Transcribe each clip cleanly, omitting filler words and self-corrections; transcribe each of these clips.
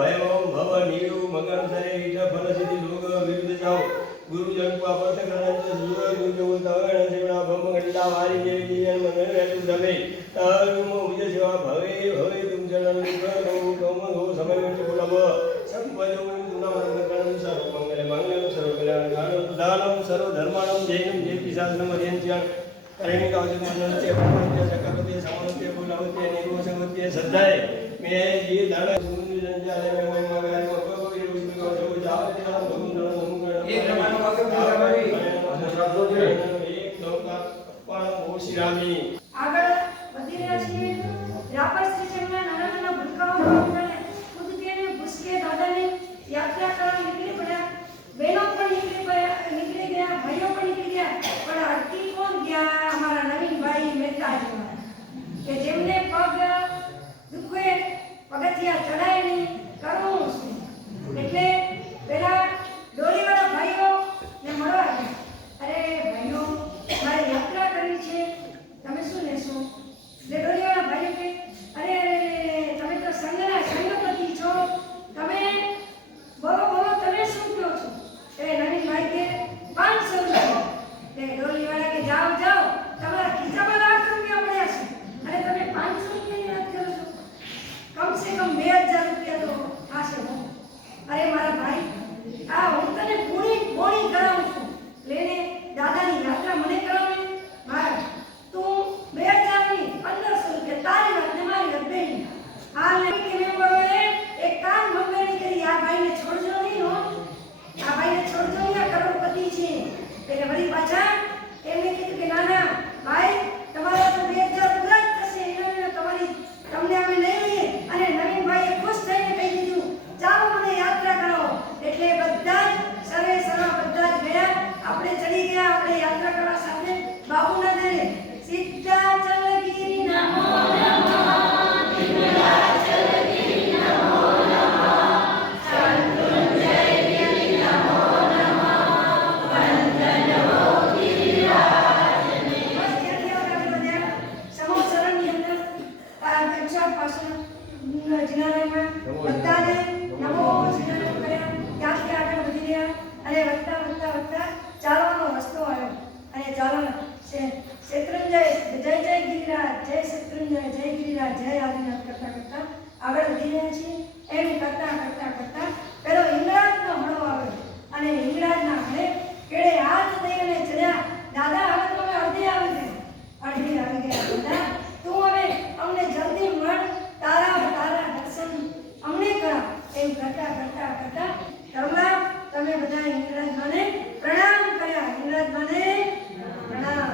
ભયમ ભવ નીરુ મગન સરે ઈટ ફલ સિદ્ધિ લોગ વિરુદ્ધ જાઓ ગુરુજન કો અપર્થ કરન સુર ગુરુ તવણ સેવના ભમ ગંડા વારી દેવી જીવન મંગલ વેતુ દમે તરુમ ઉજ સેવા ભવે ભવે તુમ જનન કરો કમ હો સમય વિચ બોલબ સંપજો નામ ગણન સર્વ મંગલ મંગલ સર્વ કલ્યાણ ગાન દાનમ સર્વ ધર્માણમ જૈનમ જેતિ શાસ્ત્રમ અધ્યયન કરેણી કાવજે મનંતે ભગવતે સકપતે સમનતે બોલાવતે નિગો સંગતે સદાય મે જે દાન સુંદર જંજાલે મે મંગલ મગો વિરુદ્ધ કો જો જાવતે નામ ભગવન એક પ્રમાણનો વાક્ય બોલાવી એક લોકતા પણ ઓશિરામી આગળ વધી રહ્યા છીએ રાપર શ્રી ચંગના નાના નાના ભૂલકાઓ ખુદ તેને ભૂસકે દાદાને યાત્રા કરવા નીકળી પડ્યા બહેનો પણ નીકળી ગયા ભાઈઓ પણ નીકળી ગયા પણ અટકી કોણ ગયા અમારા નવીનભાઈ મહેતા કે જેમને પગ દુખે પગથિયા ચડાય નહીં કરવું શું એટલે પેલા ડોલીવાળા ભાઈઓ ને મળવા ગયા અરે ભાઈઓ મારે યાત્રા કરવી છે તમે શું લેશો એટલે ડોલીવાળા ભાઈઓ કે અરે અરે તમે તો સંઘના સંઘપતિ છો તમે બોલો બોલો તમે શું કહો છો એ નવીનભાઈ કે 500 રૂપિયા એ ડોલીવાળા કે જાઓ જાઓ તમારા ખિસ્સામાં લાખ રૂપિયા પડ્યા છે અને તમે 500 રૂપિયાની વાત કરો છો કમસે કમ 2000 રૂપિયા તો થશે અરે મારા ભાઈ આ હું તને પૂરી કરાવું છું લેને દાદાની યાત્રા મને કરાવે મારા તું 2000 ની 1500 રૂપિયા તારી વાત ને મારી વાત બેની આ નહીં કે મેમ્બરોએ એક કામ મંગળની કરી આ ભાઈને છોડજો નહીં હો આ ભાઈને છોડજો નહીં આ કરોડપતિ છે એટલે વળી પાછા એમને કીધું કે ના ના ભાઈ તમારા તો 2000 પૂરા જ થશે એને તમને અમે નહીં લઈએ અને નવીનભાઈએ ખુશ થઈને કહી દીધું ચાલો મને યાત્રા કરાવો એટલે બધા જ સર્વે સર્વા બધા જ ગયા આપણે ચડી ગયા આપણે યાત્રા કરવા સાથે બાબુના ઘરે સીધા ચલગીરી નમો નમઃ વિંધ્યાચલગીરી નમો નમઃ શંકુંજયગીરી નમો નમઃ વંદનો ગિરિરાજને બસ ત્યાંથી આગળ સમોસરણની અંદર આ વિચાર પાછળ જિનારાયણમાં બધાને નમો જિનારાયણ કર્યા ત્યાંથી આગળ વધી રહ્યા અને વધતા ચાલવાનો રસ્તો આવ્યો અને ચાલવાનો શેત્રુંજય જય જય ગિરિરાજ જય શેત્રુંજય જય ગિરિરાજ જય આદિનાથ કરતા આગળ વધી રહ્યા છીએ એમ કરતા પેલો હિંગળાજનો હળો આવ્યો અને હિંગળાજના હળે કેળે હાથ દઈને ચડ્યા દાદા હવે તો અમે અડધી આવી ગયા દાદા તું હવે અમને જલ્દી મળ તારા દર્શન અમને કરા એમ કરતા તરલા તમે બધા હિંગળાજને પ્રણામ કર્યા હિંગળાજને પ્રણામ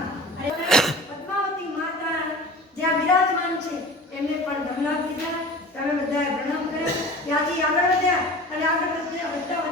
પદ્માવતી માતા જ્યાં બિરાજમાન છે એમને પણ પ્રણામ કીધા તમે બધાએ પ્રણામ કર્યા ત્યાંથી આગળ વધ્યા અને આગળ વધતા